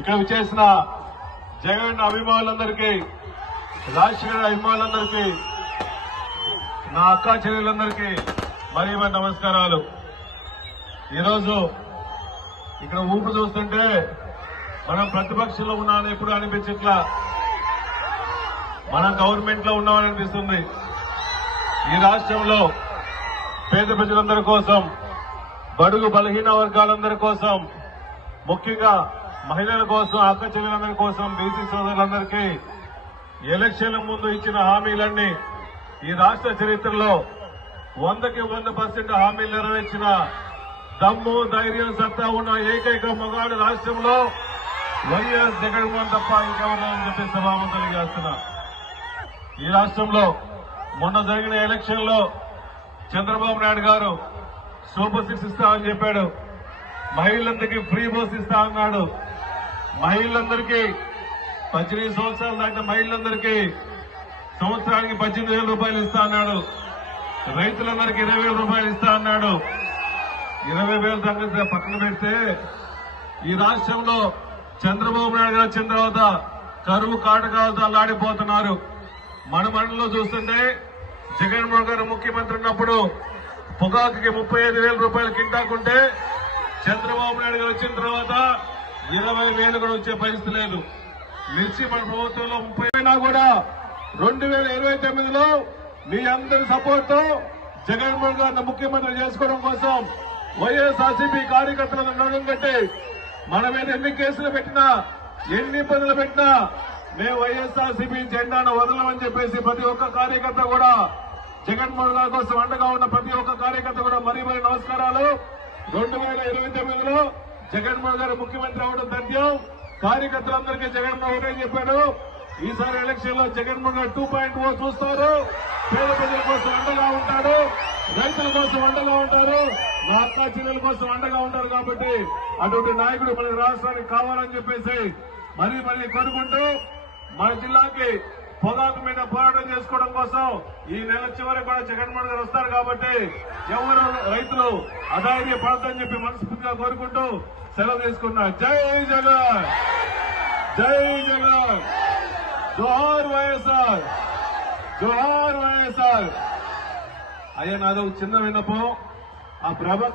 ఇక్కడ విచ్చేసిన జగన్ అభిమానులందరికీ రాజశేఖర్ అభిమానులందరికీ నా అక్క చెల్లెలందరికీ మరీ మరి నమస్కారాలు. ఈరోజు ఇక్కడ ఊపు చూస్తుంటే మనం ప్రతిపక్షంలో ఉన్నామని ఎప్పుడు అనిపించట్లా? మనం గవర్నమెంట్లో ఉన్నామని అనిపిస్తుంది. ఈ రాష్ట్రంలో పేద ప్రజలందరి కోసం బడుగు బలహీన వర్గాలందరి కోసం ముఖ్యంగా మహిళల కోసం అక్క చెల్లెలందరి కోసం బీసీ సోదరులందరికీ ఎలక్షన్ల ముందు ఇచ్చిన హామీలన్నీ ఈ రాష్ట్ర చరిత్రలో వందకి వంద పర్సెంట్ హామీలు నెరవేర్చిన దమ్ము ధైర్యం సత్తా ఉన్న ఏకైక మగాడు రాష్ట్రంలో వైఎస్ జగన్మోహన్ తప్ప ఇంకేమన్నా అని చెప్పి సభాము తెలియజేస్తున్నా. ఈ రాష్ట్రంలో మొన్న జరిగిన ఎలక్షన్లో చంద్రబాబు నాయుడు గారు సూపర్ సిక్స్ ఇస్తామని చెప్పాడు. మహిళలందరికీ ఫ్రీ బస్ ఇస్తా అన్నాడు మహిళలందరికీ పద్దెనిమిది సంవత్సరాలు దాటిన మహిళలందరికీ సంవత్సరానికి పద్దెనిమిది వేల రూపాయలు ఇస్తా అన్నాడు. రైతులందరికీ ఇరవై వేల రూపాయలు ఇస్తా అన్నాడు. ఇరవై వేల సంగతి పక్కన పెడితే ఈ రాష్ట్రంలో చంద్రబాబు నాయుడు గారు వచ్చిన తర్వాత కరువు కాటకాలతో అల్లాడిపోతున్నారు. మన మనలో చూస్తుంటే జగన్మోహన్ గారు ముఖ్యమంత్రి ఉన్నప్పుడు పొగాకుకి ముప్పై ఐదు వేల రూపాయలు కింటాకుంటే చంద్రబాబు నాయుడు గారు వచ్చిన తర్వాత ఇరవై వేలు కూడా వచ్చే పరిస్థితి లేదు. మిర్చి మన ప్రభుత్వంలో ముప్పై అయినా కూడా రెండు వేల ఇరవై తొమ్మిదిలో మీ అందరి సపోర్ట్తో జగన్మోహన్ గారిని ముఖ్యమంత్రి చేసుకోవడం కోసం వైఎస్ఆర్సీపీ కార్యకర్తలను నడుం కట్టి మన మీద ఎన్ని కేసులు పెట్టినా ఎన్ని ఇబ్బందులు పెట్టినా మేము వైఎస్ఆర్సీపీ జెండాను వదలమని చెప్పేసి ప్రతి ఒక్క కార్యకర్త కూడా జగన్మోహన్ గారి కోసం అండగా ఉన్న ప్రతి ఒక్క కార్యకర్త కూడా మరీ మరీ నమస్కారాలు. రెండు వేల ఇరవై తొమ్మిదిలో జగన్మోహన్ గారు ముఖ్యమంత్రి అవడం తథ్యం కార్యకర్తలందరికీ జగన్మోహన్ ఒకటే చెప్పాడు. ఈసారి ఎలక్షన్లో జగన్మోహన్ గారు టూ పాయింట్ ఓ చూస్తారు. పేద ప్రజల కోసం అండగా ఉంటాడు. రైతుల కోసం అండగా ఉంటారు. మా అక్క చెల్లెల కోసం అండగా ఉంటారు కాబట్టి అటువంటి నాయకుడు మన రాష్ట్రానికి కావాలని చెప్పేసి మరీ మరీ కోరుకుంటూ మన జిల్లాకి పొగాకు మీద పోరాటం చేసుకోవడం కోసం ఈ నెల చివరి కూడా జగన్మోహన్ గారు వస్తారు కాబట్టి ఎవరు రైతులు అధైర్య పడద్దని చెప్పి మనస్ఫూర్తిగా కోరుకుంటూ సెలవు తీసుకున్నా. జై జగన్! జై జగన్! జోహార్ వైఎస్ఆర్! జోహార్ వైఎస్ఆర్! అయ్యా నాదో ఒక చిన్న విన్నపం. ఆ ప్రభ